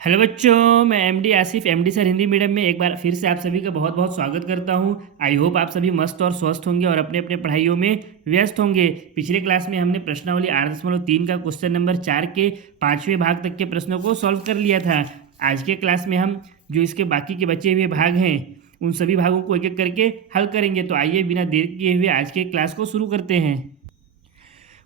Hello बच्चों, मैं MD Asif MD sir Hindi medium में एक बार फिर से आप सभी का बहुत बहुत स्वागत करता हूं। आई होप आप सभी मस्त और स्वस्थ होंगे और अपने अपने पढ़ाइयों में व्यस्त होंगे। पिछले क्लास में हमने प्रश्नावली 8.3 का क्वेश्चन नंबर 4 के 5वें भाग तक के प्रश्नों को सॉल्व कर लिया था। आज के क्लास में हम जो इसके बाकी के बचे हुए भाग हैं उन सभी भागों को एक एक करके हल करेंगे। तो आइए बिना देर किए हुए आज के क्लास को शुरू करते हैं।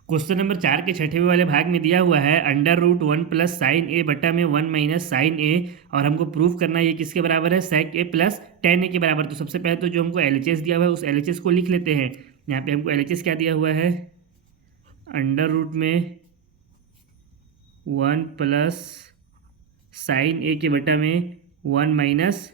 क्वेश्चन नंबर 4 के छठे वाले भाग में दिया हुआ है √1 प्लस साइन ए बटा में 1 माइनस साइन ए, और हमको प्रूफ करना है ये किसके बराबर है, सेक ए प्लस टेन ए के बराबर। तो सबसे पहले तो जो हमको एलएचएस दिया हुआ है उस एलएचएस को लिख लेते हैं। यहाँ पे हमको एलएचएस क्या दिया हुआ है, √1 प्लस साइन ए के बटा में 1 माइनस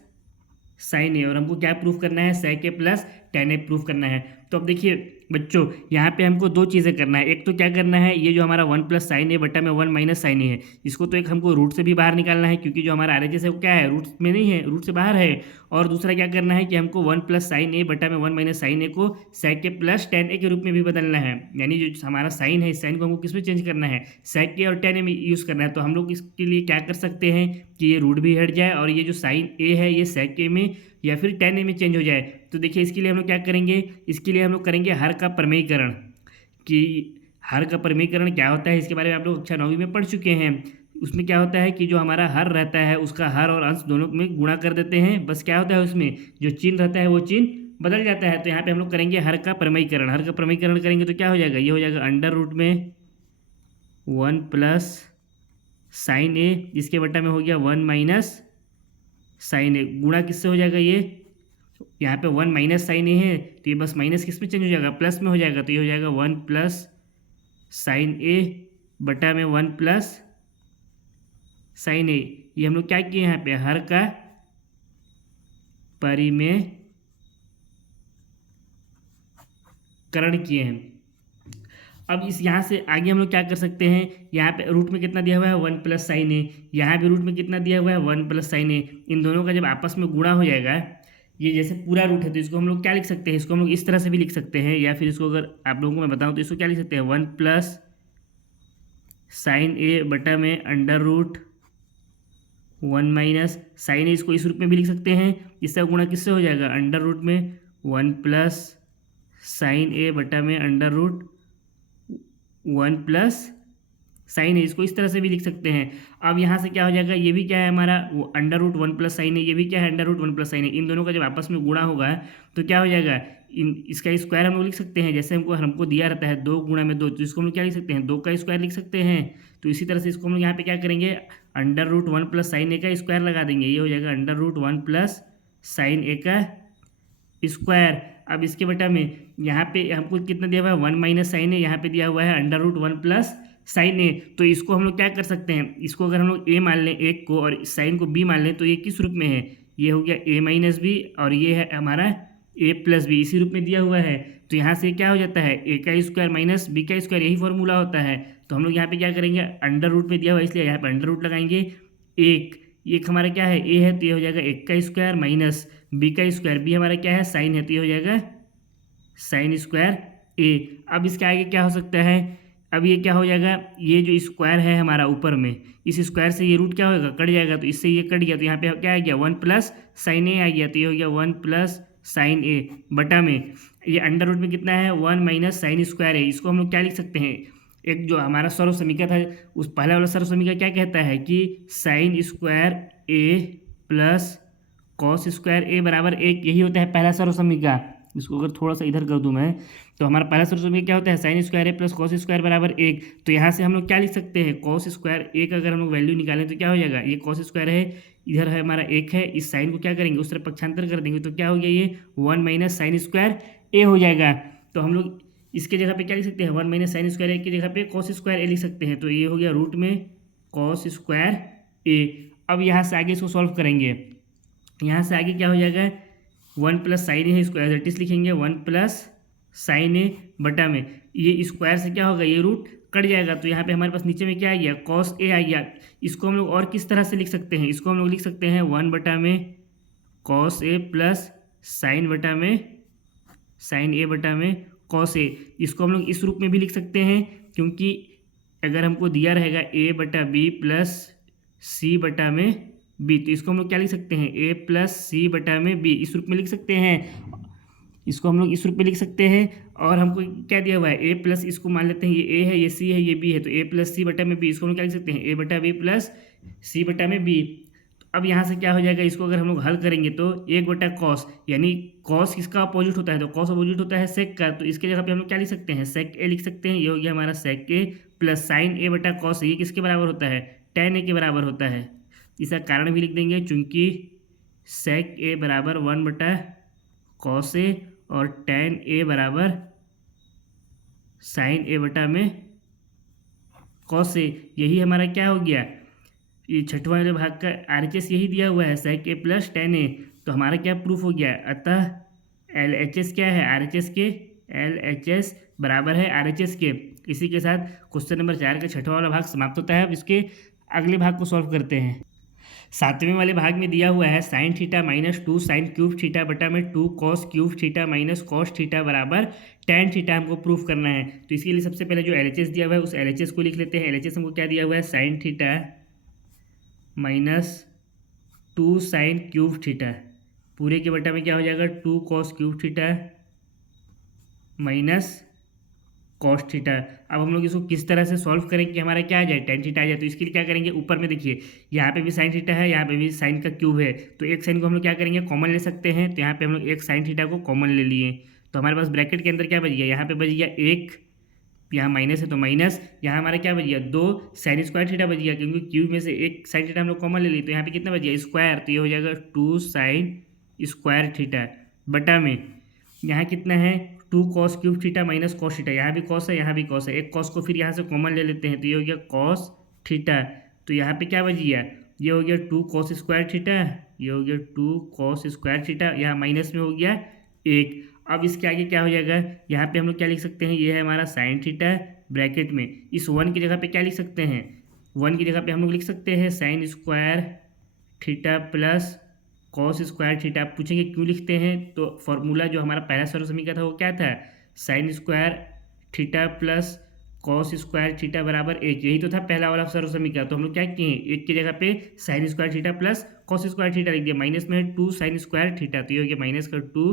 साइन ए, और हमको क्या प्रूफ करना है, सेक ए प्लस टेन ए प्रूफ करना है। तो अब देखिए बच्चों, यहाँ पे हमको दो चीज़ें करना है। एक तो क्या करना है, ये जो हमारा 1 प्लस साइन ए बटा में 1 माइनस साइन ए है, इसको तो एक हमको रूट से भी बाहर निकालना है, क्योंकि जो हमारा आरएचएस है वो क्या है, रूट में नहीं है, रूट से बाहर है। और दूसरा क्या करना है कि हमको 1 प्लस साइन ए बटा में 1 माइनस साइन ए को सेक ए प्लस टेन ए के रूप में भी बदलना है। यानी जो हमारा साइन है, इस साइन को हमको किस में चेंज करना है, सेक ए और टेन ए में यूज़ करना है। तो हम लोग इसके लिए क्या कर सकते हैं कि ये रूट भी हट जाए और ये जो साइन ए है ये सेक ए में या फिर टेन ए में चेंज हो जाए। तो देखिए इसके लिए हम लोग क्या करेंगे, इसके लिए हम लोग करेंगे हर का प्रमेयीकरण। कि हर का प्रमेयीकरण क्या होता है, इसके बारे में आप लोग कक्षा 9वीं में पढ़ चुके हैं। उसमें क्या होता है कि जो हमारा हर रहता है उसका हर और अंश दोनों में गुणा कर देते हैं। बस क्या होता है उसमें जो चिन्ह रहता है वो चिन्ह बदल जाता है। तो यहाँ पे हम लोग करेंगे हर का प्रमेयीकरण। हर का प्रमेयीकरण करेंगे तो क्या हो जाएगा, ये हो जाएगा √1 प्लस साइन ए, इसके बटा में हो गया 1 माइनस साइन ए, गुणा किससे हो जाएगा, ये यहाँ पे 1 माइनस साइन ए है तो ये बस माइनस किस में चेंज हो जाएगा, प्लस में हो जाएगा। तो ये हो जाएगा 1 प्लस साइन ए बटा में 1 प्लस साइन ए। ये हम लोग क्या किए यहाँ पे, हर का परिमेयकरण किए हैं। अब इस यहाँ से आगे हम लोग क्या कर सकते हैं, यहाँ पे रूट में कितना दिया हुआ है 1 प्लस साइन ए, यहाँ भी रूट में कितना दिया हुआ है 1 प्लस साइन ए। इन दोनों का जब आपस में गुणा हो जाएगा, ये जैसे पूरा रूट है तो इसको हम लोग क्या लिख सकते हैं, इसको हम लोग इस तरह से भी लिख सकते हैं, या फिर इसको अगर आप लोगों को मैं बताऊं तो इसको क्या लिख सकते हैं, 1 प्लस साइन ए बटा में √1 माइनस साइन ए, इसको इस रूप में भी लिख सकते हैं। इसका गुणा किससे हो जाएगा, √1 प्लस साइन ए बटा में √1 प्लस साइन है, इसको इस तरह से भी लिख सकते हैं। अब यहाँ से क्या हो जाएगा, ये भी क्या है हमारा √1 प्लस साइन है, ये भी क्या है √1 प्लस साइन है। इन दोनों का जब आपस में गुणा होगा तो क्या हो जाएगा, इसका स्क्वायर हम लोग लिख सकते हैं। जैसे हमको दिया रहता है 2 गुणा में 2, तो इसको हम लोग क्या लिख सकते हैं, 2 का स्क्वायर लिख सकते हैं। तो इसी तरह से इसको हम लोग यहाँ पे क्या करेंगे, √1 प्लस साइन ए का स्क्वायर लगा देंगे, ये हो जाएगा √1 प्लस साइन ए का स्क्वायर। अब इसके बटा में यहाँ पे हमको कितना दिया हुआ है, 1 माइनस साइन ए, यहाँ पे दिया हुआ है √1 प्लस साइन ए। तो इसको हम लोग क्या कर सकते हैं, इसको अगर हम लोग ए मान लें एक को और साइन को बी मान लें तो ये किस रूप में है, ये हो गया a माइनस बी, और ये है हमारा a प्लस बी, इसी रूप में दिया हुआ है। तो यहाँ से क्या हो जाता है, a का स्क्वायर माइनस बी का स्क्वायर, यही फॉर्मूला होता है। तो हम लोग यहाँ पे क्या करेंगे, अंडर रूट में दिया हुआ है इसलिए यहाँ पे अंडर रूट लगाएंगे। एक हमारा क्या है, a है तो ये हो जाएगा 1 का स्क्वायर माइनस बी का स्क्वायर, बी हमारा क्या है साइन है तो ये हो जाएगा साइन स्क्वायर ए। अब इसके आगे क्या हो सकता है, अब ये क्या हो जाएगा, ये जो स्क्वायर है हमारा ऊपर में, इस स्क्वायर से ये रूट क्या होगा, कट जाएगा। तो इससे ये कट गया तो यहाँ पे क्या आ गया, 1 प्लस साइन ए आ गया, तो ये हो गया 1 प्लस साइन ए बटा में ये अंडर रूट में कितना है, 1 माइनस साइन स्क्वायर है। इसको हम लोग क्या लिख सकते हैं, एक जो हमारा सर्व समीकरण था उस पहला वाला सर्व समीकरण क्या कहता है कि sine square A plus cos square ए बराबर 1, यही होता है पहला सर्व समीकरण। इसको अगर थोड़ा सा इधर कर दूं मैं, तो हमारा पहला सर्व समीकरण क्या होता है, sine square A plus cos square बराबर 1। तो यहाँ से हम लोग क्या लिख सकते हैं, कॉस स्क्वायर ए का अगर हम लोग वैल्यू निकालें तो क्या हो जाएगा, ये कॉस स्क्वायर है, इधर है हमारा 1 है, इस साइन को क्या करेंगे उस तरफ पक्षांतर कर देंगे तो क्या हो गया, ये 1 माइनस साइन स्क्वायर ए हो जाएगा। तो हम लोग इसके जगह पे क्या लिख सकते हैं, 1 माइनस साइन स्क्वायर ए की जगह पे कॉस स्क्वायर ए लिख सकते हैं। तो ये हो गया रूट में कॉस स्क्वायर ए। अब यहाँ से आगे इसको सॉल्व करेंगे, यहाँ से आगे क्या हो जाएगा, 1 प्लस साइन ए है, इसको एज इट इज लिखेंगे 1 प्लस साइन ए बटा में ये स्क्वायर से क्या होगा, ये रूट कट जाएगा। तो यहाँ पे हमारे पास नीचे में क्या आ गया, कॉस ए आ गया। इसको हम लोग और किस तरह से लिख सकते हैं, इसको हम लोग लिख सकते हैं 1 बटा में कॉस ए प्लस साइन बटा में साइन ए बटा में कॉस ए। इसको हम लोग इस रूप में भी लिख सकते हैं, क्योंकि अगर हमको दिया रहेगा a बटा बी प्लस सी बटा में बी। तो इसको हम लोग क्या लिख सकते हैं, ए प्लस सी बटा में बी, इस रूप में लिख सकते हैं। इसको हम लोग इस रूप में लिख सकते हैं। और हमको क्या दिया हुआ है, ए प्लस, इसको मान लेते हैं ये ए है, ये सी है, ये बी है, तो ए प्लस सी बटा में बी, इसको हम लोग क्या लिख सकते हैं, ए बटा बी प्लस सी बटा में बी। अब यहाँ से क्या हो जाएगा, इसको अगर हम लोग हल करेंगे तो एक बटा कॉस, यानी कॉस किसका अपोजिट होता है, तो कॉस अपोजिट होता है सेक का, तो इसके जगह पे हम लोग क्या लिख सकते हैं, सेक ए लिख सकते हैं। ये हो गया हमारा सेक ए प्लस साइन ए बटा कॉस, ये किसके बराबर होता है, टेन ए के बराबर होता है। इसका कारण भी लिख देंगे, चूंकि सेक ए बराबर 1/cos ए और टेन ए बराबर साइन ए बटा में कॉस ए। यही हमारा क्या हो गया, ये छठवां वाले भाग का RHS यही दिया हुआ है, सेक ए प्लस टेन ए। तो हमारा क्या प्रूफ हो गया, अतः LHS क्या है, RHS के, LHS बराबर है RHS के। इसी के साथ क्वेश्चन नंबर 4 का छठवां वाला भाग समाप्त होता है। अब इसके अगले भाग को सॉल्व करते हैं। सातवें वाले भाग में दिया हुआ है sine theta minus 2 sine cube theta बटा में 2 cos cube theta minus cos theta बराबर टेन थीटा हमको प्रूफ करना है। तो इसके लिए सबसे पहले जो LHS दिया हुआ है उस LHS को लिख लेते हैं। LHS हमको क्या दिया हुआ है, sine theta minus 2 sine cube theta, पूरे के बटा में क्या हो जाएगा 2 cos cube theta minus cos theta. अब हम लोग इसको किस तरह से सॉल्व करेंगे कि हमारा क्या आ जाए, टेन थीटा आ जाए। तो इसके लिए क्या करेंगे, ऊपर में देखिए यहाँ पे भी साइन थीटा है, यहाँ पे भी साइन का क्यूब है, तो एक साइन को हम लोग क्या करेंगे, कॉमन ले सकते हैं। तो यहाँ पे हम लोग एक साइन थीटा को कॉमन ले लिए, तो हमारे पास ब्रैकेट के अंदर क्या बच गया, यहाँ पे बच गया एक, यहाँ माइनस है तो माइनस, यहाँ हमारा क्या बच गया 2 साइन स्क्वायर थीटा बच गया, क्योंकि क्यूब में से एक साइन थीटा हम लोग कॉमन ले लिए। तो यहाँ पे कितना बच गया स्क्वायर, तो ये हो जाएगा 2 साइन स्क्वायर थीटा बटा में यहाँ कितना है 2 cos cube theta minus cos theta, यहाँ भी कॉस है यहाँ भी कॉस है, एक कॉस को फिर यहाँ से कॉमन ले लेते हैं, तो ये हो गया कॉस थीटा। तो यहाँ पे क्या बच गया, ये हो गया 2 कॉस स्क्वायर थीटा, ये हो गया 2 कॉस स्क्वायर थीटा, यहाँ माइनस में हो गया एक। अब इसके आगे क्या हो जाएगा, यहाँ पे हम लोग क्या लिख सकते हैं, ये है हमारा साइन थीटा ब्रैकेट में, इस 1 की जगह पे क्या लिख सकते हैं, 1 की जगह पे हम लोग लिख सकते हैं sine square theta plus cos square theta. आप पूछेंगे क्यों लिखते हैं, तो फॉर्मूला जो हमारा पहला सर्व समीकरण था वो क्या था, sine square theta plus cos square theta बराबर एक, यही तो था पहला वाला सर्व समीकरण। तो हम लोग क्या किए, एक की जगह पे sine square theta plus cos square theta लिख दिया, माइनस में 2 साइन स्क्वायर थीटा, तो ये हो गया माइनस का 2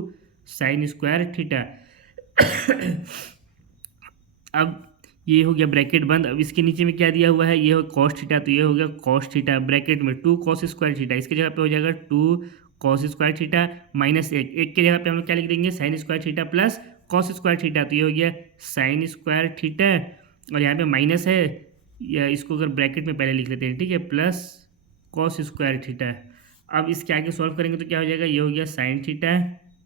साइन स्क्वायर थीटा। अब ये हो गया ब्रैकेट बंद। अब इसके नीचे में क्या दिया हुआ है, ये हो कॉस थीटा, तो ये हो गया कॉस थीटा ब्रैकेट में 2 कॉस स्क्वायर थीटा, इसके जगह पे हो जाएगा 2 कॉस स्क्वायर थीटा माइनस एक के जगह पे हम लोग क्या लिख देंगे, sine square theta plus cos square theta, तो ये हो गया साइन स्क्वायर थीटा, और यहाँ पे माइनस है, या इसको अगर ब्रैकेट में पहले लिख लेते हैं, ठीक है, प्लस कॉस स्क्वायर थीटा। अब इसके आगे सॉल्व करेंगे तो क्या हो जाएगा, ये हो गया साइन थीटा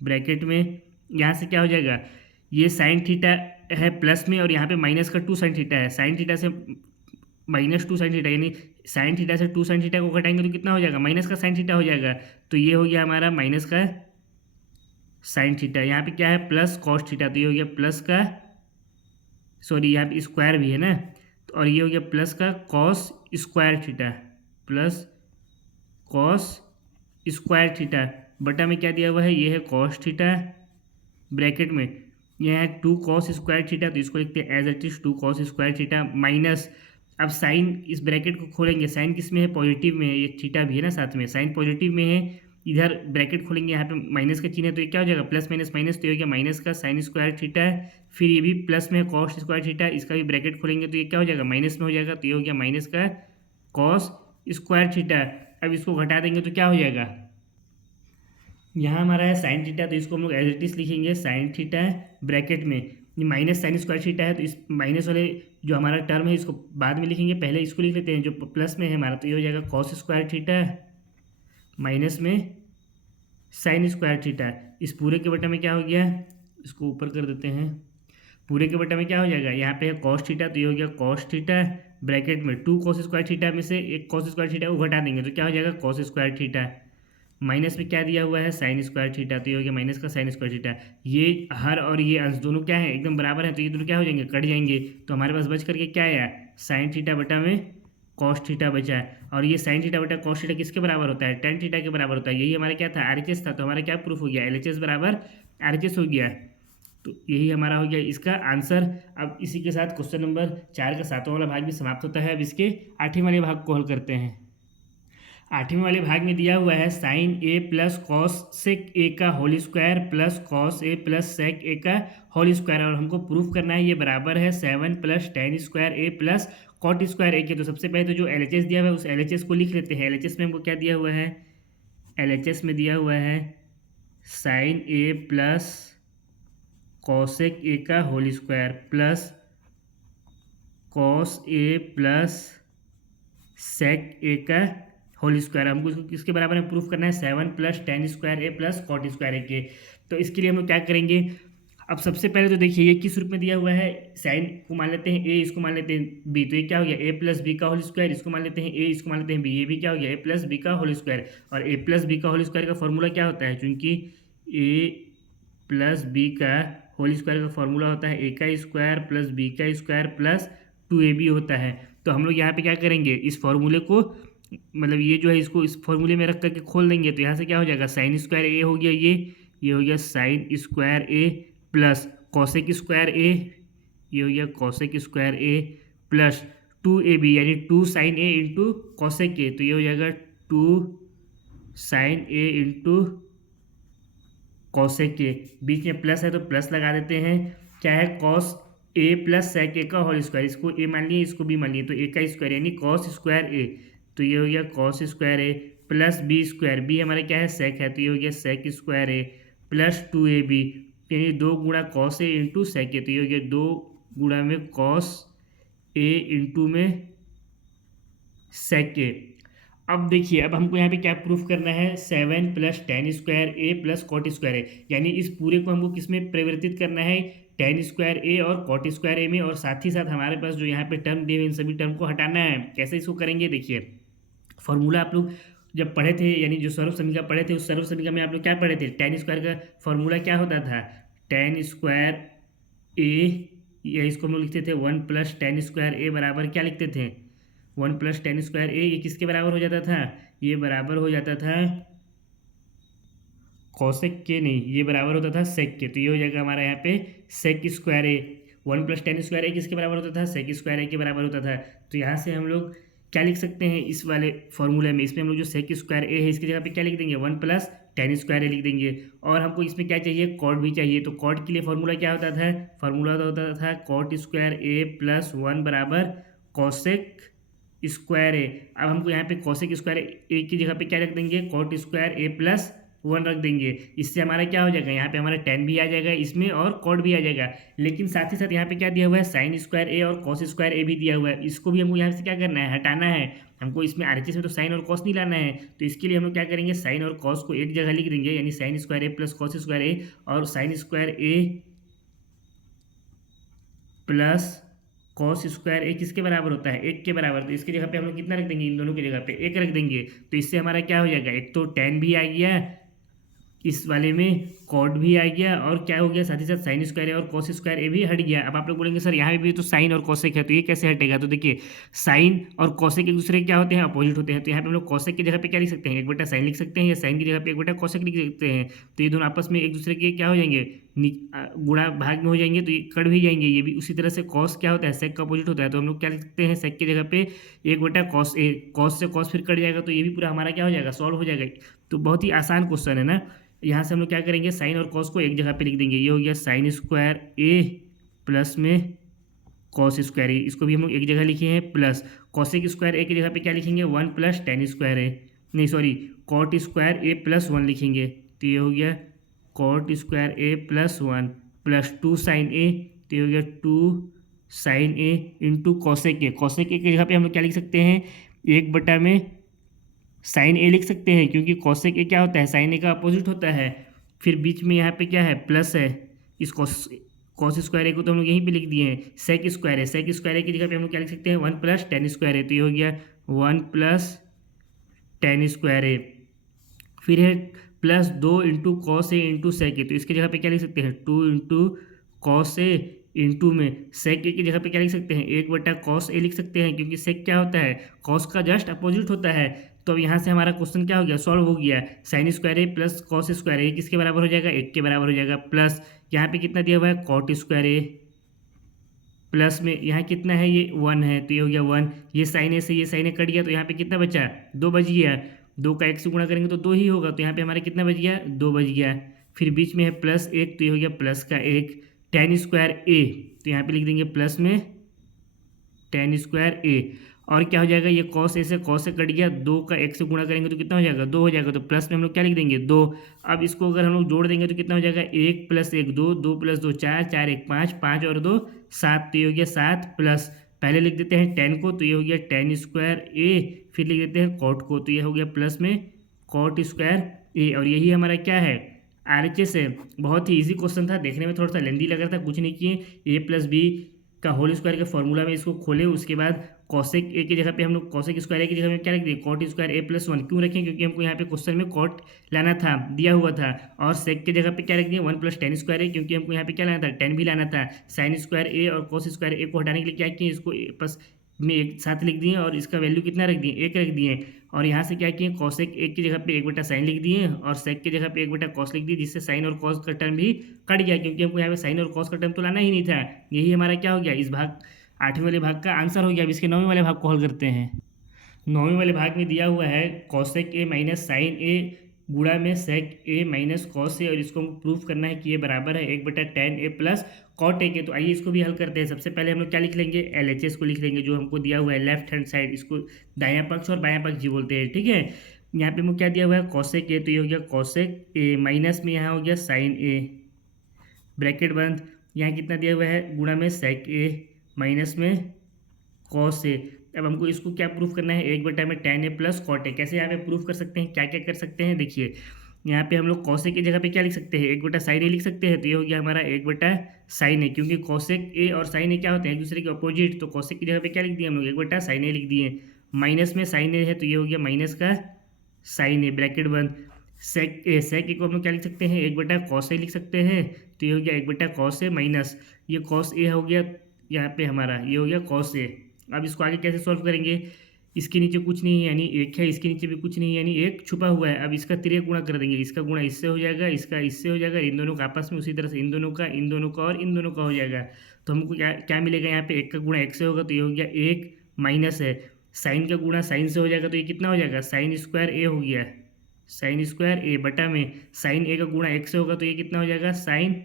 ब्रैकेट में, यहाँ से क्या हो जाएगा, ये साइन थीटा है प्लस में और यहाँ पे माइनस का 2 साइन थीटा है, साइन थीटा से माइनस 2 साइन थीटा, यानी साइन थीटा से 2 साइन थीटा को घटाएंगे तो कितना हो जाएगा, माइनस का साइन थीटा हो जाएगा। तो ये हो गया हमारा माइनस का साइन थीटा, यहाँ पे क्या है प्लस कॉस थीटा, तो ये हो गया प्लस का, सॉरी यहाँ पे स्क्वायर भी है ना, तो और ये हो गया प्लस का cos square theta plus cos square theta बटा में क्या दिया हुआ है, ये है कॉस थीटा ब्रैकेट में, यह है 2 कॉस स्क्वायर थीटा, तो इसको लिखते हैं as it is 2 cos square theta minus, अब साइन इस ब्रैकेट को खोलेंगे, साइन किस में है, पॉजिटिव में है, ये थीटा भी है ना साथ में, साइन पॉजिटिव में है, इधर ब्रैकेट खोलेंगे यहाँ पे माइनस का चिन्ह है, तो ये क्या हो जाएगा प्लस माइनस माइनस, तो ये हो गया माइनस का साइन स्क्वायर थीटा, फिर ये भी प्लस में कॉस स्क्वायर थीटा, इसका भी ब्रैकेट खोलेंगे तो ये क्या हो जाएगा माइनस में हो जाएगा, तो ये हो गया माइनस का कॉस स्क्वायर थीटा। अब इसको घटा देंगे तो क्या हो जाएगा, यहाँ हमारा है साइन थीटा, तो इसको हम लोग एज इट इज लिखेंगे साइन थीटा ब्रैकेट में, ये माइनस साइन स्क्वायर थीटा है, तो इस माइनस वाले जो हमारा टर्म है इसको बाद में लिखेंगे, पहले इसको लिख लेते हैं जो प्लस में है हमारा, तो ये हो जाएगा कॉस स्क्वायर थीटा माइनस में साइन स्क्वायर थीटा, इस पूरे के बटा में क्या हो गया, इसको ऊपर कर देते हैं, पूरे के बटा में क्या हो जाएगा, यहाँ पे है कॉस थीटा, तो ये हो गया कॉस थीटा ब्रैकेट में 2 कॉस स्क्वायर थीटा में से एक कॉस स्क्वायर थीटा को घटा देंगे तो क्या हो जाएगा कॉस स्क्वायर थीटा, माइनस में क्या दिया हुआ है साइन स्क्वायर थीटा, तो ये हो गया माइनस का साइन स्क्वायर थीटा, ये हर और ये अंश दोनों क्या है एकदम बराबर है, तो ये दोनों क्या हो जाएंगे कट जाएंगे, तो हमारे पास बच करके क्या आया साइन थीटा बटा में कॉस थीटा बचा है, और ये साइन थीटा बटा कॉस थीटा किसके बराबर होता है, टेन थीटा के बराबर होता है, यही हमारा क्या था RHS था, तो हमारा क्या प्रूफ हो गया LHS बराबर RHS हो गया, तो यही हमारा हो गया इसका आंसर। अब इसी के साथ क्वेश्चन नंबर 4 का 7वां वाला भाग भी समाप्त होता है। अब इसके 8वें वाले भाग को हल करते हैं। 8वें वाले भाग में दिया हुआ है sine A plus cos sec A का whole square plus cos A plus sec A का होल स्क्वायर, और हमको प्रूफ करना है ये बराबर है 7 plus ten square A plus cot square ए के। तो सबसे पहले तो जो एलएचएस दिया हुआ है उस एलएचएस को लिख लेते हैं। एलएचएस में हमको क्या दिया हुआ है, एलएचएस में दिया हुआ है sine A plus cosec A का whole square plus cos A plus sec A का होल स्क्वायर। हमको इसको किसके बराबर में प्रूफ करना है, 7 plus ten square A plus cot square ए के। तो इसके लिए हम लोग क्या करेंगे, अब सबसे पहले तो देखिए ये किस रूप में दिया हुआ है, साइन को मान लेते हैं ए, इसको मान लेते हैं बी, तो ये क्या हो गया ए प्लस बी का होल स्क्वायर, इसको मान लेते हैं ए, इसको मान लेते हैं बी, ये भी क्या हो गया ए प्लस बी का होल स्क्वायर। और ए प्लस बी का होल स्क्वायर का फॉर्मूला क्या होता है, क्योंकि ए प्लस बी का होल स्क्वायर का फॉर्मूला होता है ए का स्क्वायर प्लस बी का स्क्वायर प्लस 2ab होता है। तो हम लोग यहाँ पे क्या करेंगे, इस फॉर्मूले को मतलब ये जो है इसको इस फॉर्मूले में रख करके खोल देंगे, तो यहाँ से क्या हो जाएगा साइन स्क्वायर ए हो गया, ये हो गया sine square A plus cosec square ए, ये हो गया cosec square A plus 2ab यानी 2 sine A into cosec A, तो ये हो जाएगा 2 sine A into cosec A, बीच में प्लस है तो प्लस लगा देते हैं, क्या है cos A plus sec A का होल स्क्वायर, इसको ए मान लिए इसको बी मान लिए, तो ए का स्क्वायर यानी कॉस स्क्वायर ए, तो ये हो गया cos square A plus B square, B हमारा क्या है सेक है, तो ये हो गया sec square A plus 2ab यानी 2 गुणा कॉस ए इंटू सेक ए, तो ये हो गया 2 गुणा में कॉस ए इंटू में सेक ए। अब देखिए अब हमको यहाँ पे क्या प्रूफ करना है, 7 plus ten square A plus cot square ए, यानी इस पूरे को हमको किस में परिवर्तित करना है, टेन स्क्वायर ए और कॉट स्क्वायर ए में, और साथ ही साथ हमारे पास जो यहाँ पे टर्म दिए हुए इन सभी टर्म को हटाना है। कैसे इसको करेंगे, देखिए फॉर्मूला आप लोग जब पढ़े थे यानी जो सर्व समीकरण पढ़े थे उस सर्व समीकरण में आप लोग क्या पढ़े थे, टेन स्क्वायर का फॉर्मूला क्या होता था, टेन स्क्वायर ए, या इसको हम लोग लिखते थे 1 प्लस टेन स्क्वायर ए बराबर क्या लिखते थे 1 प्लस टेन स्क्वायर ए, ये किसके बराबर हो जाता था, ये बराबर हो जाता था कॉसेक के, नहीं ये बराबर होता था सेक के, तो ये हो जाएगा हमारा यहाँ पे सेक स्क्वायर ए, 1 प्लस टेन स्क्वायर ए किसके बराबर होता था, सेक स्क्वायर ए के बराबर होता था। तो यहाँ से हम लोग क्या लिख सकते हैं इस वाले फॉर्मूले में, इसमें हम लोग जो सेक स्क्वायर ए है इसकी जगह पे क्या लिख देंगे 1 प्लस टेन स्क्वायर ए लिख देंगे, और हमको इसमें क्या चाहिए कॉट भी चाहिए, तो कॉट के लिए फॉर्मूला क्या होता था, फॉर्मूला होता था कॉट स्क्वायर ए प्लस 1 बराबर कॉसेक स्क्वायर ए। अब हमको यहाँ पे कॉसेक स्क्वायर ए की जगह पे क्या रख देंगे, कॉट स्क्वायर ए प्लस 1 रख देंगे, इससे हमारा क्या हो जाएगा, यहाँ पे हमारा टेन भी आ जाएगा इसमें और कॉट भी आ जाएगा, लेकिन साथ ही साथ यहाँ पे क्या दिया हुआ है साइन स्क्वायर ए और कॉस स्क्वायर ए भी दिया हुआ है, इसको भी हमको यहाँ से क्या करना है हटाना है, हमको इसमें आरएचएस में तो साइन और कॉस नहीं लाना है, तो इसके लिए हम लोग क्या करेंगे साइन और कॉस को एक जगह लिख देंगे, यानी sine square A plus cos square ए, और sine square A plus cos square ए किसके बराबर होता है 1 के बराबर, तो इसकी जगह पे हम लोग कितना रख देंगे, इन दोनों की जगह पे 1 रख देंगे, तो इससे हमारा क्या हो जाएगा, एक तो टेन भी आ गया इस वाले में, कॉट भी आ गया, और क्या हो गया साथ ही साथ साइन स्क्वायर ए और कॉस स्क्वायर ए भी हट गया। अब आप लोग बोलेंगे सर यहाँ भी तो साइन और कॉसेक है तो ये कैसे हटेगा, तो देखिए साइन और कॉसेक एक दूसरे के क्या होते हैं अपोजिट होते हैं, तो यहाँ पे हम लोग कॉसेक की जगह पे क्या लिख सकते हैं 1 बटा साइन लिख सकते हैं, या साइन की जगह पे 1 बटा कॉसेक लिख सकते हैं, तो ये दोनों आपस में एक दूसरे के क्या हो जाएंगे गुणा भाग में हो जाएंगे, तो ये कट भी जाएंगे, ये भी उसी तरह से कॉस क्या होता है सेक का अपोजिट होता है, तो हम लोग क्या लिख सकते हैं सेक की जगह पे 1 बटा कॉस ए, कॉस से कॉस फिर कट जाएगा, तो ये भी पूरा हमारा क्या हो जाएगा सॉल्व हो जाएगा। तो बहुत ही आसान क्वेश्चन है ना, यहाँ से हम लोग क्या करेंगे साइन और कॉस को एक जगह पे लिख देंगे, ये हो गया साइन स्क्वायर ए प्लस में कॉस स्क्वायर ए, इसको भी हम लोग एक जगह लिखे हैं, प्लस कॉसेक स्क्वायर ए की जगह पे क्या लिखेंगे 1 प्लस टेन स्क्वायर ए, नहीं sorry cot square A plus 1 लिखेंगे, तो ये हो गया cot square A plus 1 plus 2 sine A, तो ये हो गया 2 sine A into cosec A, cosec A की जगह पे हम लोग क्या लिख सकते हैं 1 बटा में साइन ए लिख सकते हैं, क्योंकि कॉसेक ए क्या होता है साइन ए का अपोजिट होता है, फिर बीच में यहाँ पे क्या है प्लस है, इस कॉस स्क्वायर ए को तो हम लोग यहीं पे लिख दिए हैं, सेक स्क्वायर है, सेक स्क्वायर ए की जगह पे हम लोग क्या लिख सकते हैं 1 प्लस टेन स्क्वायर ए, तो ये हो गया 1 प्लस टेन स्क्वायर ए, फिर है plus 2 into cos A into sec ए, तो इसकी जगह पे क्या लिख सकते हैं 2 इंटू कॉस ए इंटू में सेक ए की जगह पे क्या लिख सकते हैं 1 बटा कॉस ए लिख सकते हैं, क्योंकि सेक क्या होता है कॉस का जस्ट अपोजिट होता है। तो अब यहाँ से हमारा क्वेश्चन क्या हो गया सॉल्व हो गया, sine square A plus cos square ए किसके बराबर हो जाएगा 1 के बराबर हो जाएगा, प्लस यहाँ पे कितना दिया हुआ है कॉट स्क्वायर ए, प्लस में यहाँ कितना है ये 1 है, तो ये हो गया 1, ये साइन ए से ये साइन ए कट गया, तो यहाँ पे कितना बचा 2 बच गया, 2 का 1 से गुणा करेंगे तो 2 ही होगा, तो यहाँ पे हमारा कितना बच गया, 2 बच गया। फिर बीच में है +1, तो ये हो गया प्लस का 1 tan स्क्वायर ए, तो यहाँ पे लिख देंगे प्लस में tan स्क्वायर ए। और क्या हो जाएगा, ये कॉस ए से कॉस से कट गया, 2 का 1 से गुणा करेंगे तो कितना हो जाएगा, 2 हो जाएगा, तो प्लस में हम लोग क्या लिख देंगे, 2। अब इसको अगर हम लोग जोड़ देंगे तो कितना हो जाएगा, 1 + 1 2, 2 + 2 4, 4 1 5, 5 और 2 7, तो ये हो गया 7 प्लस, पहले लिख देते हैं tan को, तो ये हो गया tan स्क्वायर ए, फिर लिख देते हैं cot को, तो ये हो गया प्लस में cot स्क्वायर ए। और यही हमारा क्या है, RHS है। बहुत ही इजी क्वेश्चन था, देखने में थोड़ा सा लेंदी लग रहा था, कुछ नहीं किए, a + b का होल स्क्वायर के फॉर्मूला में इसको खोले, उसके बाद कॉसेक ए की जगह पे हम लोग कॉसेक स्क्वायर ए की जगह में क्या रख दिए, कॉट स्क्वायर ए + 1 क्यों रखें, क्योंकि हमको यहाँ पे क्वेश्चन में कॉट लाना था, दिया हुआ था। और सेक की जगह पे क्या रख दिए, 1 + tan स्क्वायर ए, क्योंकि हमको यहाँ पे क्या लाना था, tan भी लाना था। साइन स्क्वायर ए और कॉस स्क्वायर ए को हटाने के लिए क्या किए, इसको बस में एक साथ लिख दिए और इसका वैल्यू कितना रख दिए, 1 रख दिए। और यहाँ से क्या किए, कॉसेक एक की जगह पे 1/sin लिख दिए और सेक की जगह पे 1/cos लिख दिए, जिससे साइन और कॉस का टर्म भी कट गया, क्योंकि हमको यहाँ पे साइन और कॉस का टर्म तो लाना ही नहीं था। यही हमारा क्या हो गया, इस भाग 8वें वाले भाग का आंसर हो गया। अब इसके 9वें वाले भाग को हल करते हैं। 9वें वाले भाग में दिया हुआ है कॉसेक ए माइनस साइन ए गुणा में सेक ए माइनस कॉस ए, और इसको हमको प्रूफ करना है कि ये बराबर है 1/tan A plus cot A के। तो आइए इसको भी हल करते हैं। सबसे पहले हम लोग क्या लिख लेंगे, LHS को लिख लेंगे, जो हमको दिया हुआ है लेफ्ट हैंड साइड, इसको दायां पक्ष और बायां पक्ष जी बोलते हैं, ठीक है। यहाँ पे हमको क्या दिया हुआ है, कॉसेक ए, तो ये हो गया कॉसेक ए माइनस में यहाँ हो गया साइन ए, ब्रैकेट बंद। यहाँ कितना दिया हुआ है, गुणा में सेक ए माइनस में कॉस ए। अब हमको इसको क्या प्रूफ करना है, 1/tan A plus cot A. कैसे यहाँ पे प्रूफ कर सकते हैं, क्या क्या कर सकते हैं, देखिए यहाँ पे हम लोग कॉसेक की जगह पे क्या लिख सकते हैं, 1/sin ए लिख सकते हैं, तो ये हो गया हमारा 1/sin ए, क्योंकि कॉसेक ए और साइन ए क्या होते हैं, एक दूसरे के अपोजिट। तो कॉसेक की जगह पे क्या लिख दिए हम लोग, 1/sin ए लिख दिए, माइनस में साइन ए है, तो ये हो गया माइनस का साइन ए, ब्रैकेट बंद। सेक ए को हम लोग क्या लिख सकते हैं, 1/cos ए लिख सकते हैं, तो ये हो गया 1/cos ए माइनस ये cos ए हो गया, यहाँ पे हमारा ये हो गया cos ए। अब इसको आगे कैसे सॉल्व करेंगे, इसके नीचे कुछ नहीं है यानी 1 है, इसके नीचे भी कुछ नहीं है यानी 1 छुपा हुआ है। अब इसका तिर्यक गुणा कर देंगे, इसका गुणा इससे हो जाएगा, इसका इससे हो जाएगा, इन दोनों का आपस में, उसी तरह से इन दोनों का और इन दोनों का हो जाएगा। तो हमको क्या क्या मिलेगा, यहाँ पे 1 का गुणा 1 से होगा, तो ये हो गया 1 माइनस है, साइन का गुणा साइन से हो जाएगा, तो ये कितना हो जाएगा, साइन स्क्वायर ए हो गया, साइन स्क्वायर ए बटा में साइन ए का गुणा 1 से होगा, तो ये कितना हो जाएगा, साइन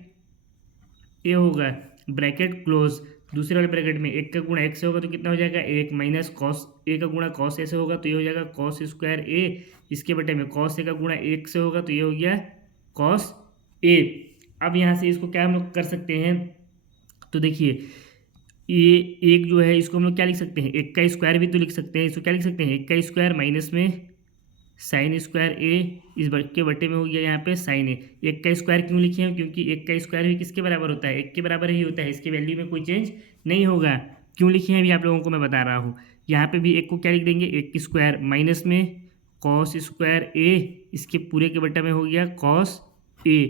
ए होगा, ब्रैकेट क्लोज। दूसरे वाले ब्रैकेट में 1 का गुणा 1 से होगा तो कितना हो जाएगा, 1 माइनस कॉस ए का गुणा कॉस ए से होगा, तो ये हो जाएगा कॉस स्क्वायर ए। इसके बटे में कॉस ए का गुणा 1 से होगा, तो ये हो गया कॉस ए। अब यहाँ से इसको क्या हम लोग कर सकते हैं, तो देखिए ये एक जो है इसको हम लोग क्या लिख सकते हैं, 1 का स्क्वायर भी तो लिख सकते हैं। इसको क्या लिख सकते हैं, 1 का स्क्वायर माइनस में साइन स्क्वायर ए, इस के बटे में हो गया यहाँ पे साइन ए। 1 का स्क्वायर क्यों लिखे हैं, क्योंकि 1 का स्क्वायर भी किसके बराबर होता है, 1 के बराबर ही होता है, इसके वैल्यू में कोई चेंज नहीं होगा। क्यों लिखे हैं अभी आप लोगों को मैं बता रहा हूँ। यहाँ पे भी 1 को क्या लिख देंगे, 1 की स्क्वायर माइनस में कॉस स्क्वायर ए, इसके पूरे के बटा में हो गया कॉस ए।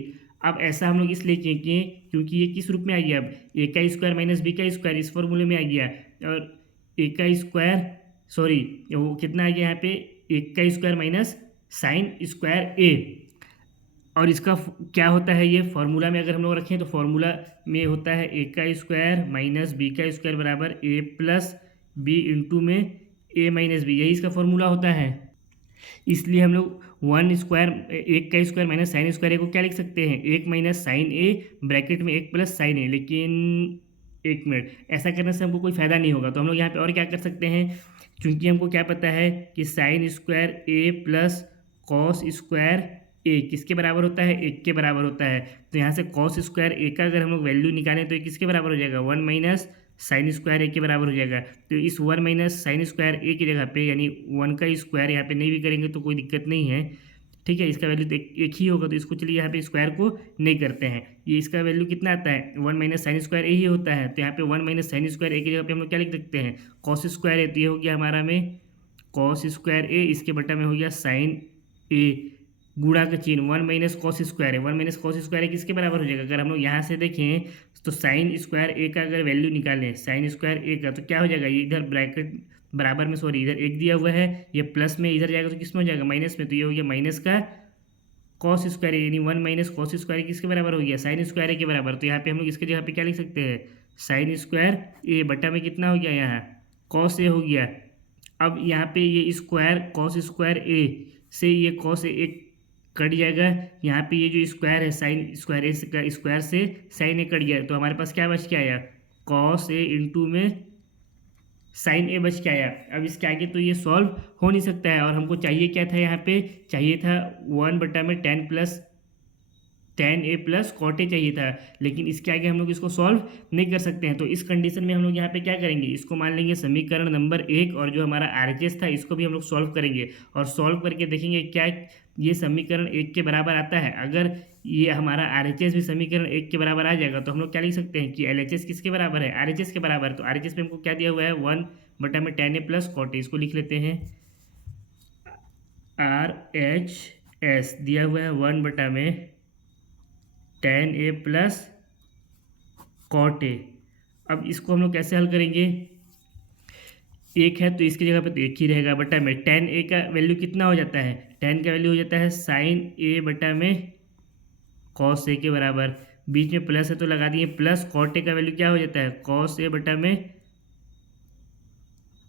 अब ऐसा हम लोग इसलिए किए क्योंकि ये किस रूप में आ गया, अब ए का स्क्वायर माइनस बी का स्क्वायर इस फॉर्मूले में आ गया, और ए का स्क्वायर सॉरी वो कितना आ गया यहाँ पे, 1 का स्क्वायर माइनस साइन स्क्वायर ए। और इसका क्या होता है, ये फॉर्मूला में अगर हम लोग रखें तो फॉर्मूला में होता है ए का स्क्वायर माइनस बी का स्क्वायर बराबर ए प्लस बी इंटू में ए माइनस बी, यही इसका फॉर्मूला होता है। इसलिए हम लोग 1 स्क्वायर 1 का स्क्वायर माइनस साइन स्क्वायर ए को क्या लिख सकते हैं, 1 माइनस साइन ए ब्रैकेट में 1 प्लस साइन ए। लेकिन 1 मिनट, ऐसा करने से हमको कोई फ़ायदा नहीं होगा, तो हम लोग यहाँ पे और क्या कर सकते हैं, क्योंकि हमको क्या पता है कि sine square A plus cos square ए किसके बराबर होता है, 1 के बराबर होता है। तो यहाँ से कॉस स्क्वायर ए का अगर हम लोग वैल्यू निकालें तो ये किसके बराबर हो जाएगा, 1 माइनस साइन स्क्वायर ए के बराबर हो जाएगा। तो इस 1 माइनस साइन स्क्वायर ए की जगह पे यानी 1 का स्क्वायर यहाँ पे नहीं भी करेंगे तो कोई दिक्कत नहीं है, ठीक है। इसका वैल्यू तो एक ही होगा, तो इसको चलिए यहाँ पे स्क्वायर को नहीं करते हैं। ये इसका वैल्यू कितना आता है, 1 माइनस साइन स्क्वायर ए ही होता है। तो यहाँ पे 1 माइनस साइन स्क्वायर ए की जगह पे हम लोग क्या लिख सकते हैं, कॉस स्क्वायर ए। तो ये हो गया हमारा में कॉस स्क्वायर ए, इसके बटा में हो गया साइन ए, गुणा का चिन्ह 1 माइनस कॉस स्क्वायर है, 1 माइनस कॉस स्क्वायर है किसके बराबर हो जाएगा, अगर हम लोग यहाँ से देखें तो साइन स्क्वायर ए का अगर वैल्यू निकालें साइन स्क्वायर ए का, तो क्या हो जाएगा, ये इधर ब्रैकेट बराबर में सॉरी इधर 1 दिया हुआ है, ये प्लस में इधर जाएगा तो किस में हो जाएगा, माइनस में। तो ये हो गया माइनस का कॉस स्क्वायर यानी 1 माइनस कॉस स्क्वायर किसके बराबर हो गया, साइन स्क्वायर ए के बराबर। तो यहाँ पे हम लोग इसके जगह पे क्या लिख सकते हैं, साइन स्क्वायर ए बटा में कितना हो गया, यहाँ कॉस ए हो गया। अब यहाँ पे ये स्क्वायर कॉस स्क्वायर ए से ये कॉस एक कट जाएगा, यहाँ पे ये जो स्क्वायर है साइन स्क्वायर ए का स्क्वायर से साइन ए कट गया, तो हमारे पास क्या बच के आया, कॉस ए इंटू में साइन ए बच के आया। अब इसके आगे तो ये सॉल्व हो नहीं सकता है, और हमको चाहिए क्या था, यहाँ पे चाहिए था 1/10 चाहिए था, लेकिन इसके आगे हम लोग इसको सॉल्व नहीं कर सकते हैं। तो इस कंडीशन में हम लोग यहाँ पे क्या करेंगे, इसको मान लेंगे समीकरण नंबर 1, और जो हमारा RHS था इसको भी हम लोग सॉल्व करेंगे, और सॉल्व करके देखेंगे क्या ये समीकरण 1 के बराबर आता है। अगर ये हमारा RHS भी समीकरण 1 के बराबर आ जाएगा तो हम लोग क्या लिख सकते हैं कि LHS किसके बराबर है, RHS के बराबर। तो RHS में हमको क्या दिया हुआ है, 1/10 प्लस cot, इसको लिख लेते हैं। RHS दिया हुआ है 1/10 प्लस cot। अब इसको हम लोग कैसे हल करेंगे, एक है तो इसकी जगह पे तो एक ही रहेगा, बटा में tan a का वैल्यू कितना हो जाता है, tan का वैल्यू हो जाता है sin a बटा में cos a के बराबर, बीच में प्लस है तो लगा दिए प्लस, cot a का वैल्यू क्या हो जाता है, cos a बटा में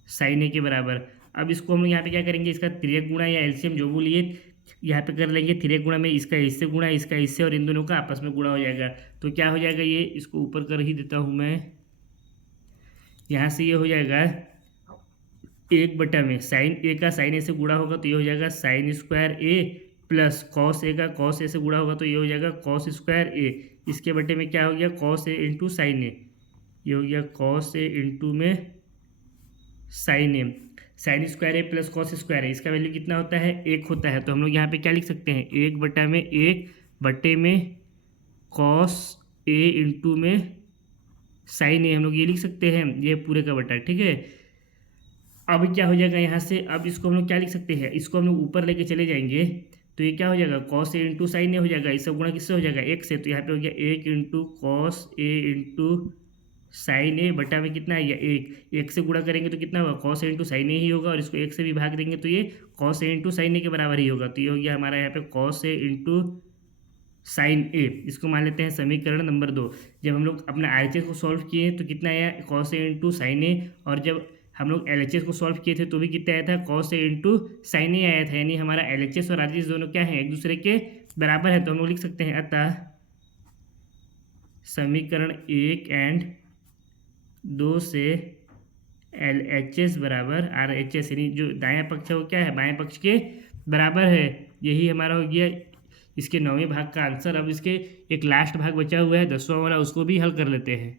sin a के बराबर। अब इसको हम लोग यहाँ पे क्या करेंगे, इसका तिर्यक गुणा या एलसीएम जो बोलिए यहाँ पे कर लेंगे, तिर्यक गुणा में इसका इससे गुणा, इसका इससे, और इन दोनों का आपस में गुणा हो जाएगा। तो क्या हो जाएगा, ये इसको ऊपर कर ही देता हूँ मैं, यहाँ से ये हो जाएगा 1/में साइन ए का साइन ए से गुणा होगा तो ये हो जाएगा sine square A, plus cos ए का कॉस ए से गुणा होगा तो ये हो जाएगा कॉस स्क्वायर ए। इसके बटे में क्या हो गया, कॉस ए इंटू साइन ए, ये हो गया कॉस ए इंटू में sign A. Sine square A plus cos square ए, इसका वैल्यू कितना होता है, 1 होता है। तो हम लोग यहाँ पे क्या लिख सकते हैं, 1/1 कॉस ए इंटू में साइन ए, हम लोग ये लिख सकते हैं, ये पूरे का बटा, ठीक है। अब क्या हो जाएगा यहाँ से, अब इसको हम लोग क्या लिख सकते हैं, इसको हम लोग ऊपर लेके चले जाएंगे तो ये क्या हो जाएगा, कॉस ए इंटू साइन ए हो जाएगा, इस सब गुणा किससे हो जाएगा, 1 से। तो यहाँ पे हो गया 1 into cos A into sine ए बटा में कितना है, 1 से गुणा करेंगे तो कितना होगा, कॉस ए इंटू साइन ए ही होगा, और इसको 1 से भी भाग देंगे तो ये कॉस ए इंटू साइन ए के बराबर ही होगा। तो ये हो गया हमारा यहाँ पे कॉस ए इंटू साइन ए, इसको मान लेते हैं समीकरण नंबर 2। जब हम लोग अपना RHS को सॉल्व किए तो कितना आया, कॉस ए इंटू साइन ए, और जब हम लोग LHS को सॉल्व किए थे तो भी कितना आया था, कॉस ए इंटू साइन ए आया था। यानी हमारा LHS और RHS दोनों क्या है, एक दूसरे के बराबर है। तो हम लोग लिख सकते हैं अतः समीकरण 1 एंड 2 से LHS बराबर RHS, यानी जो दायां पक्ष है वो क्या है, बाएं पक्ष के बराबर है। यही हमारा हो गया इसके 9वें भाग का आंसर। अब इसके एक लास्ट भाग बचा हुआ है 10वां वाला, उसको भी हल कर लेते हैं।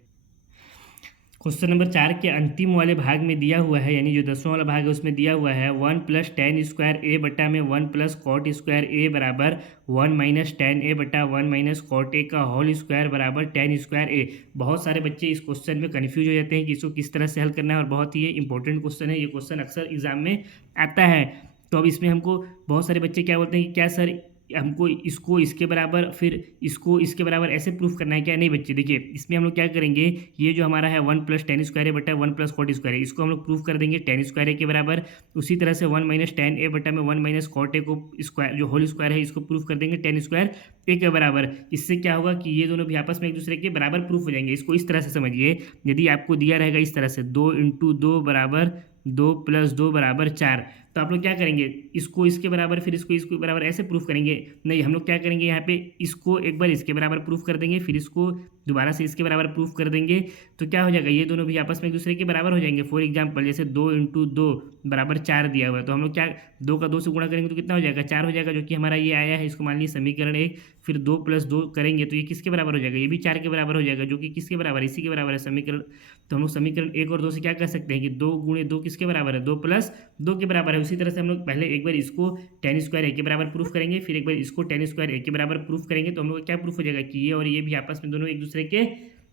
क्वेश्चन नंबर 4 के अंतिम वाले भाग में दिया हुआ है, यानी जो 10वां वाला भाग है उसमें दिया हुआ है 1+tan स्क्वायर ए बटा में 1+ cot स्क्वायर ए बराबर 1 - tan ए बटा 1 - cot ए का होल स्क्वायर बराबर tan स्क्वायर ए। बहुत सारे बच्चे इस क्वेश्चन में कन्फ्यूज हो जाते हैं कि इसको किस तरह से हल करना है, और बहुत ही इंपॉर्टेंट क्वेश्चन है, ये क्वेश्चन अक्सर एग्जाम में आता है। तो अब इसमें हमको बहुत सारे बच्चे क्या बोलते हैं कि क्या सर हमको इसको इसके बराबर फिर इसको इसके बराबर ऐसे प्रूफ करना है क्या, नहीं बच्चे देखिए इसमें हम लोग क्या करेंगे, ये जो हमारा है 1+tan स्क्वायर ए बटा 1+ cot स्क्वायर ए, इसको हम लोग प्रूफ कर देंगे tan स्क्वायर ए के बराबर। उसी तरह से 1 - tan ए बटा में 1 - cot ए को स्क्वायर जो होल स्क्वायर है इसको प्रूफ कर देंगे tan स्क्वायर ए के बराबर। इससे क्या होगा कि ये दोनों भी आपस में एक दूसरे के बराबर प्रूफ हो जाएंगे। इसको इस तरह से समझिए, यदि आपको दिया रहेगा इस तरह से 2 × 2 बराबर 2 + 2 बराबर 4, तो आप लोग क्या करेंगे, इसको इसके बराबर फिर इसको इसके बराबर ऐसे प्रूफ करेंगे, नहीं हम लोग क्या करेंगे यहाँ पे इसको एक बार इसके बराबर प्रूफ कर देंगे, फिर इसको दोबारा से इसके बराबर प्रूफ कर देंगे। तो क्या हो जाएगा, ये दोनों भी आपस में एक दूसरे के बराबर हो जाएंगे। फॉर एग्जांपल जैसे 2 × 2 बराबर 4 दिया हुआ है, तो हम लोग क्या 2 का 2 से गुणा करेंगे तो कितना हो जाएगा, 4 हो जाएगा, जो कि हमारा ये आया है। इसको मान लीजिए समीकरण 1, फिर 2 + 2 करेंगे तो ये किसके बराबर हो जाएगा, ये भी 4 के बराबर हो जाएगा, जो कि किसके बराबर है, इसी के बराबर है समीकरण। तो हम लोग समीकरण 1 और 2 से क्या कर सकते हैं कि 2 × 2 किसके बराबर है, 2 + 2 के बराबर है। उसी तरह से हम लोग पहले एक बार इसको tan स्क्वायर ए के बराबर प्रूफ करेंगे, फिर एक बार इसको tan स्क्वायर ए के बराबर प्रूफ करेंगे, तो हम लोग क्या प्रूफ हो जाएगा कि ये और ये भी आपस में दोनों एक दूसरे के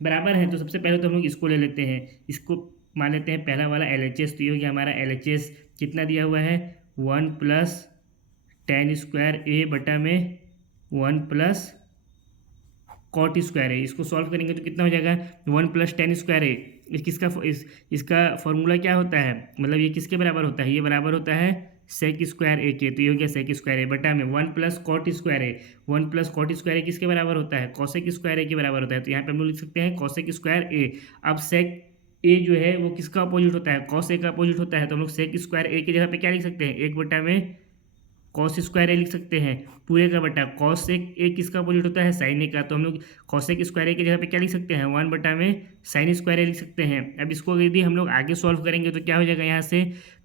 बराबर हैं। तो सबसे पहले तो हम लोग इसको ले लेते हैं, इसको मान लेते हैं पहला वाला LHS। तो ये हो गया हमारा LHS, कितना दिया हुआ है 1+ tan स्क्वायर ए बटा में 1+ cot स्क्वायर है। इसको सॉल्व करेंगे तो कितना हो जाएगा 1+ tan स्क्वायर ए। इसका फॉर्मूला क्या होता है, मतलब ये किसके बराबर होता है, ये बराबर होता है सेक स्क्वायर ए के। तो ये हो गया सेक स्क्वायर ए बटा में 1+ cot स्क्वायर ए। 1+ cot स्क्वायर ए किसके बराबर होता है, कॉसेक स्क्वायर ए के बराबर होता है। तो यहाँ पे हम लोग लिख सकते हैं कॉसेक स्क्वायर ए। अब सेक ए जो है वो किसका अपोजिट होता है, कॉस ए का अपोजिट होता है। तो हम लोग सेक स्क्वायर ए की जगह पे क्या लिख सकते हैं, 1 बटा में कॉस स्क्वायर ए लिख सकते हैं पूरे का बटा कॉस एक किसका अपोजिट होता है साइन ए का, तो हम लोग कॉसेक स्क्वायर ए की जगह पे क्या लिख सकते हैं 1 बटा में साइन स्क्वायर ए लिख सकते हैं। अब इसको यदि हम लोग आगे सॉल्व करेंगे तो क्या हो जाएगा यहाँ से,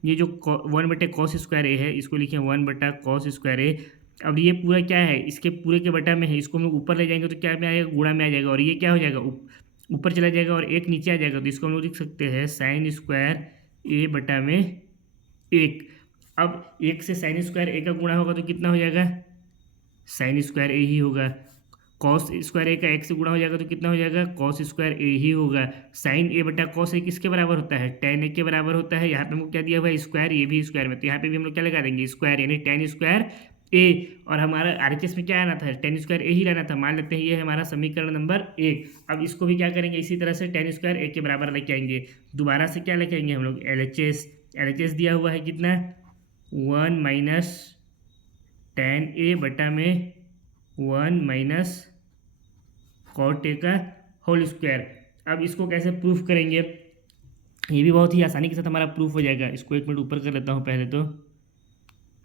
ये जो 1 बटे कॉस स्क्वायर ए है इसको लिखें 1 बटा कॉस स्क्वायर ए। अब ये पूरा क्या है इसके पूरे के बटा में है, इसको हम लोग ऊपर ले जाएंगे तो क्या में आएगा गुणा में आ जाएगा, और ये क्या हो जाएगा ऊपर चला जाएगा और एक नीचे आ जाएगा, तो इसको हम लोग लिख सकते हैं साइन स्क्वायर ए बटा में एक। अब एक से साइन स्क्वायर ए का गुणा होगा तो कितना हो जाएगा साइन स्क्वायर ए ही होगा। कॉस स्क्वायर ए का एक से गुणा हो जाएगा तो कितना हो जाएगा कॉस स्क्वायर ए ही होगा। साइन ए बटा कॉस ए किसके बराबर होता है टेन ए के बराबर होता है। यहाँ पे हमको क्या दिया हुआ है स्क्वायर, ये भी स्क्वायर में, तो यहाँ पे भी हम लोग क्या लगा देंगे स्क्वायर, यानी टेन स्क्वायर ए। और हमारा आरएचएस में क्या आना था टेन स्क्वायर ए ही रहना था। मान लेते हैं ये है हमारा समीकरण नंबर 1। अब इसको भी क्या करेंगे इसी तरह से टेन स्क्वायर ए के बराबर लेके आएंगे। दोबारा से क्या लेके आएंगे हम लोग एलएचएस दिया हुआ है कितना 1 माइनस टेन ए बटा में 1 माइनस कॉट ए का होल स्क्वायर। अब इसको कैसे प्रूफ करेंगे, ये भी बहुत ही आसानी के साथ हमारा प्रूफ हो जाएगा। इसको एक मिनट ऊपर कर लेता हूँ पहले तो,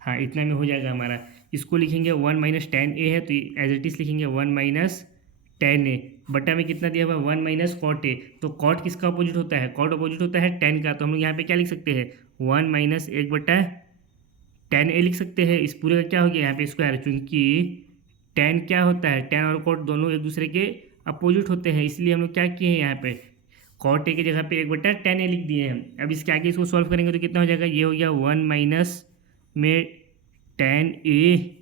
हाँ इतना में हो जाएगा हमारा। इसको लिखेंगे 1 माइनस टेन ए है तो एज इट इज़ लिखेंगे 1 माइनस टेन ए बटा में कितना दिया हुआ 1 माइनस कॉट ए। तो कॉट किसका अपोजिट होता है कॉट अपोजिट होता है टेन का, तो हम लोग यहाँ पे क्या लिख सकते हैं 1 माइनस 1 बटा टेन ए लिख सकते हैं। इस पूरे का क्या हो गया यहाँ पे स्क्वायर, चूंकि टेन क्या होता है टेन और कॉट दोनों एक दूसरे के अपोजिट होते हैं, इसलिए हम लोग क्या किए हैं यहाँ पे कॉट ए की जगह पे 1 बटा टेन ए लिख दिए हैं। अब इसके आगे इसको सॉल्व करेंगे तो कितना हो जाएगा, ये हो गया 1 माइनस में टेन ए,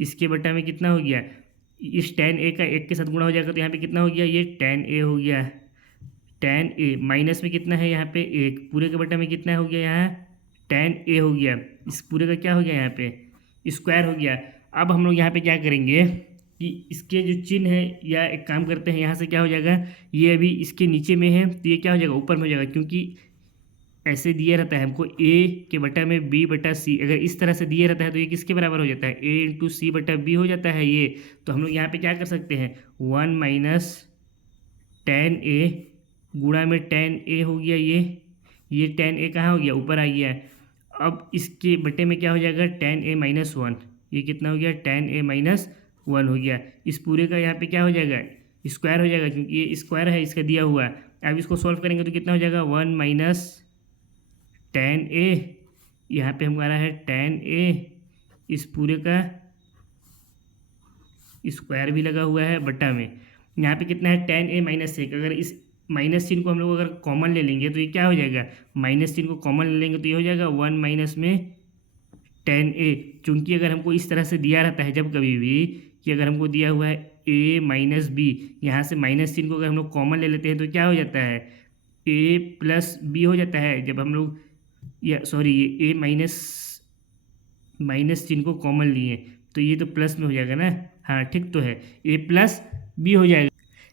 इसके बटा में कितना हो गया इस टेन ए का एक के साथ गुणा हो जाएगा तो यहाँ पे कितना हो गया ये टेन ए हो गया। टेन ए माइनस में कितना है यहाँ पे एक, पूरे के बटा में कितना हो गया यहाँ टेन ए हो गया। इस पूरे का क्या हो गया यहाँ पे स्क्वायर हो गया। अब हम लोग यहाँ पे क्या करेंगे कि इसके जो चिन्ह है, या एक काम करते हैं यहाँ से क्या हो जाएगा, ये अभी इसके नीचे में है तो ये क्या हो जाएगा ऊपर में हो जाएगा, क्योंकि ऐसे दिया रहता है हमको ए के बटा में बी बटा सी। अगर इस तरह से दिया रहता है तो ये किसके बराबर हो जाता है ए इंटू सी बटा बी हो जाता है ये। तो हम लोग यहाँ पे क्या कर सकते हैं 1 माइनस टेन ए गुणा में टेन ए हो गया, ये टेन ए कहाँ हो गया ऊपर आ गया। अब इसके बटे में क्या हो जाएगा टेन ए माइनस 1, ये कितना हो गया टेन ए माइनस 1 हो गया। इस पूरे का यहाँ पे क्या हो जाएगा स्क्वायर हो जाएगा, क्योंकि ये स्क्वायर है इसका दिया हुआ। अब इसको सॉल्व करेंगे तो कितना हो जाएगा 1 माइनस टेन ए, यहाँ पे हमारा है टेन ए, इस पूरे का स्क्वायर भी लगा हुआ है बटा में यहाँ पे कितना है टेन ए माइनस 1। अगर इस माइनस चिन्ह को हम लोग अगर कॉमन ले लेंगे तो ये क्या हो जाएगा, माइनस चिन्ह को कॉमन ले लेंगे तो ये हो जाएगा 1 माइनस में टेन ए। चूँकि अगर हमको इस तरह से दिया रहता है जब कभी भी कि अगर हमको दिया हुआ है ए माइनस बी, यहाँ से माइनस चिन्ह को अगर हम लोग कॉमन ले लेते हैं तो क्या हो जाता है ए प्लस बी हो जाता है। जब हम लोग ये ए माइनस चिन्ह को कॉमन लिए तो ये तो प्लस में हो जाएगा ना, हाँ ठीक तो है ए प्लस बी हो जाएगा,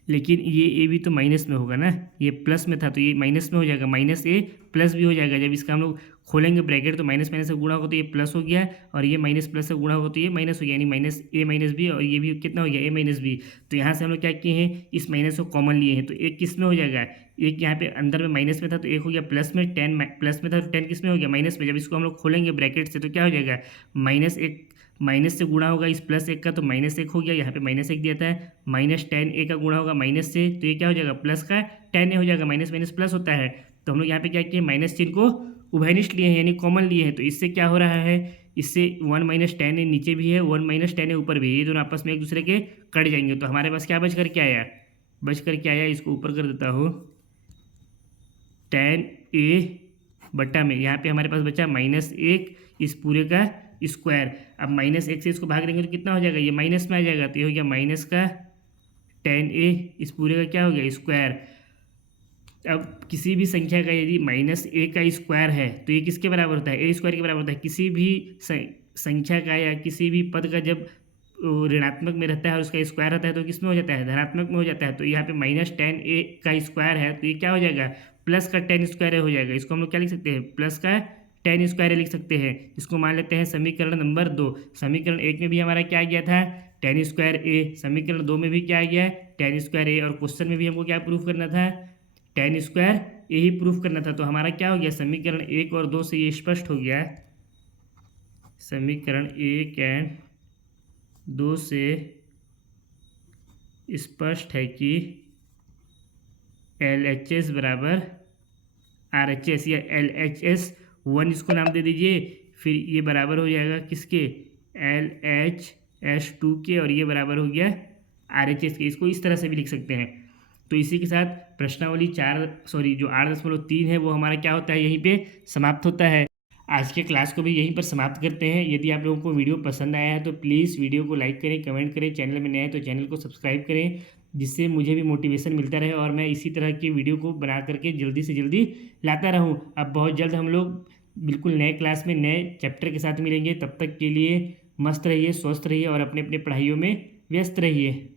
लेकिन ये ए भी तो माइनस में होगा ना, ये प्लस में था तो ये माइनस में हो जाएगा, माइनस ए प्लस बी हो जाएगा। जब इसका हम लोग खोलेंगे ब्रैकेट तो माइनस माइनस से गुणा होगा तो ये प्लस हो गया, और ये माइनस प्लस से गुणा होगा तो ये माइनस हो गया, यानी माइनस ए माइनस बी, और ये भी कितना हो गया ए माइनस बी। तो यहाँ से हम लोग क्या किए हैं इस माइनस को कॉमन लिए हैं तो एक किस में हो जाएगा, एक यहाँ पे अंदर में माइनस में था तो एक हो गया प्लस में, टेन प्लस में था तो टेन किस में हो गया माइनस में। जब इसको हम लोग खोलेंगे ब्रैकेट से तो क्या हो जाएगा माइनस एक, माइनस से गुणा होगा इस प्लस एक का तो माइनस एक हो गया, यहाँ पे माइनस एक दिया था, माइनस टेन ए का गुणा होगा माइनस से तो ये क्या हो जाएगा प्लस का टेन ए हो जाएगा, माइनस माइनस प्लस होता है। तो हम लोग यहाँ पे क्या किए माइनस चिन्ह को उभयनिष्ठ लिए हैं यानी कॉमन लिए हैं, तो इससे क्या हो रहा है इससे 1 माइनस टेन ए नीचे भी है 1 माइनस टेन ए ऊपर भी है, ये दोनों आपस में एक दूसरे के कट जाएंगे। तो हमारे पास क्या बच कर के आया, इसको ऊपर कर देता हूँ टेन ए बटा में यहाँ पे हमारे पास बचा माइनस एक इस पूरे का स्क्वायर। अब माइनस एक से इसको भाग देंगे तो कितना हो जाएगा ये माइनस में आ जाएगा, तो ये हो गया माइनस का टेन ए, इस पूरे का क्या हो गया स्क्वायर। अब किसी भी संख्या का यदि माइनस ए का स्क्वायर है तो ये किसके बराबर होता है ए स्क्वायर के बराबर होता है। किसी भी संख्या का या किसी भी पद का जब ऋणात्मक में रहता है और उसका स्क्वायर रहता है तो किस में हो जाता है धनात्मक में हो जाता है। तो यहाँ पे माइनस टेन ए का स्क्वायर है तो ये क्या हो जाएगा प्लस का टेन स्क्वायर हो जाएगा। इसको हम लोग क्या लिख सकते हैं प्लस का टेन स्क्वायर लिख सकते हैं। इसको मान लेते हैं समीकरण नंबर 2। समीकरण 1 में भी हमारा क्या आ गया था टेन स्क्वायर ए, समीकरण 2 में भी क्या आ गया टेन स्क्वायर ए, और क्वेश्चन में भी हमको क्या प्रूफ करना था टेन स्क्वायर ए ही प्रूफ करना था। तो हमारा क्या हो गया समीकरण 1 और 2 से ये स्पष्ट हो गया समीकरण 1 एंड 2 से स्पष्ट है कि LHS बराबर RHS या LHS1 इसको नाम दे दीजिए, फिर ये बराबर हो जाएगा किसके, LHS2 के, और ये बराबर हो गया RHS के। इसको इस तरह से भी लिख सकते हैं। तो इसी के साथ प्रश्नावली 8.3 है वो हमारा क्या होता है, यहीं पे समाप्त होता है। आज के क्लास को भी यहीं पर समाप्त करते हैं। यदि आप लोगों को वीडियो पसंद आया है तो प्लीज़ वीडियो को लाइक करें, कमेंट करें, चैनल में नए हैं तो चैनल को सब्सक्राइब करें, जिससे मुझे भी मोटिवेशन मिलता रहे और मैं इसी तरह की वीडियो को बना करके जल्दी से जल्दी लाता रहूं। अब बहुत जल्द हम लोग बिल्कुल नए क्लास में नए चैप्टर के साथ मिलेंगे। तब तक के लिए मस्त रहिए, स्वस्थ रहिए और अपने अपने पढ़ाइयों में व्यस्त रहिए।